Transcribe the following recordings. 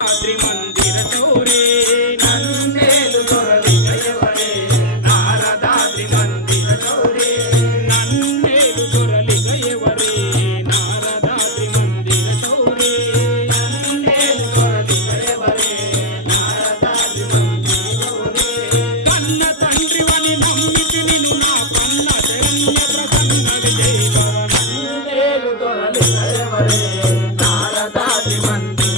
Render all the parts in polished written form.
రాత్రి మందిర చౌరే నన్నేలు దొరలి గయవరే నారదాద్రి మందిర చౌరే నన్నేలు దొరలి గయవరే నారదాద్రి మందిర చౌరే నన్నేలు దొరలి గయవరే నారదాద్రి మందిర చౌరే కన్న తండ్రివని నమ్మితి నిన్ను నా కన్న శరణ్య ప్రసన్న విజయ నన్నేలు దొరలి గయవరే నారదాద్రి మందిర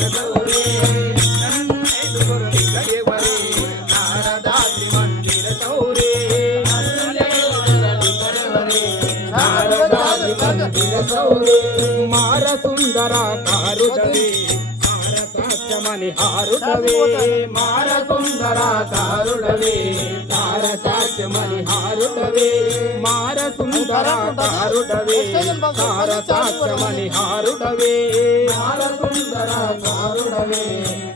చౌరే మార సుందరాకారుడవే సారసాక్షమని హారుడవే మార సుందరాకారుడవే సారసాక్షమని హారుడవే మార సుందరాకారుడవే సారసాక్షమని హారుడవే మార సుందరాకారుడవే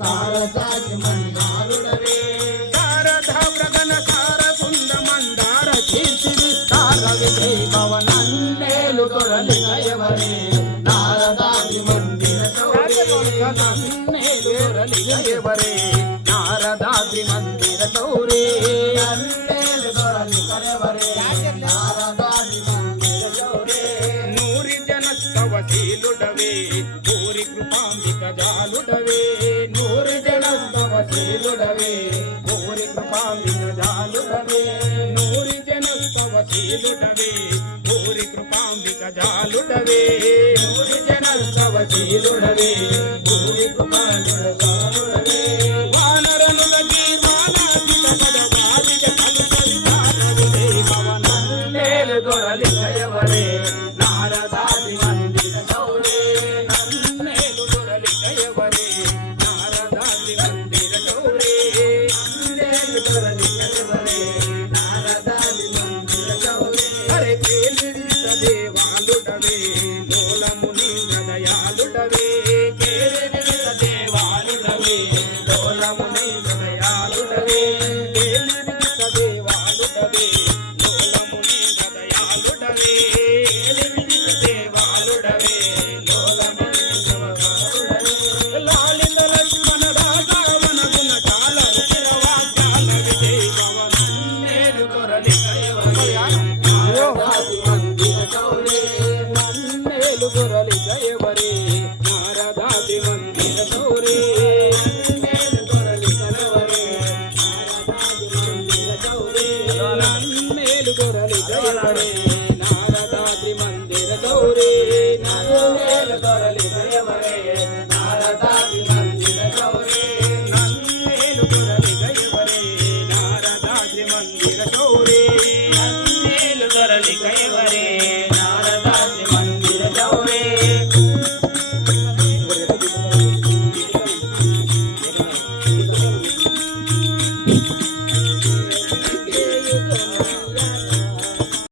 సారసాక్షమని హారుడవే శారదా ప్రగణ సార సుంద మందార కీర్తి విస్తార విజయ భవనన్నేలు దొరలి గయవరే నారదాద్రి మందిర చౌరే నన్నేలు దొరలి గయవరే నారదాద్రి మందిర చౌరే నన్నేలు దొరలి గయవరే నారదాద్రి మందిర చౌరే నూరి జనస్తవశీలుడవే పూరి కృపాంబిక జాలుడవే నూరి జనస్తవశీలుడవే పూరి కృపాంబిక జాలుడవే నూరి జనస్తవశీలుడవే పూరి కృపాంబిక జాలుడవే నూరి జనస్తవశీలుడవే పూరి కృపాంబిక జాలుడవే వానరనుల గీర్వాణాజిత గదవాదిక కలుత విధాన విజయ భవనన్నేలు దొరలి గయవరే నారదాద్రి మందిర చౌరే నన్నేలు దొరలి గయవరే నారదాద్రి మందిర చౌరే నన్నేలు దొరలి గయవరే నారదాద్రి మందిర చౌరే హరే కేలిరిత దేవాలుడవే లోలముని హృదయాలుడవే కేలిరిత దేవాలుడవే లోలముని హృదయాలుడవే కేలిరిత దేవాలుడవే లోలముని హృదయాలుడవే కేలిరిత దేవాలుడవే లోలముని హృదయాలుడవే లాలిత లక్ష్మణ రాఘవన గుణ కాల రుచిరవాక్యాల విజయ భవనన్నేలు దొరలి గయవరే నారదాద్రి మందిర చౌరే నన్నేలు దొరలి గయవరే నారదాద్రి మందిర చౌరే నన్నేలు దొరలి గయవరే నారదాద్రి మందిర చౌరే నన్నేలు దొరలి గయవరే నారదాద్రి మందిర చౌరే నన్నేలు దొరలి గయవరే నారదాద్రి మందిర చౌరే నన్నేలు దొరలి గయవరే నారదాద్రి మందిర చౌరే నన్నేలు దొరలి గయవరే నారదాద్రి మందిర చౌరే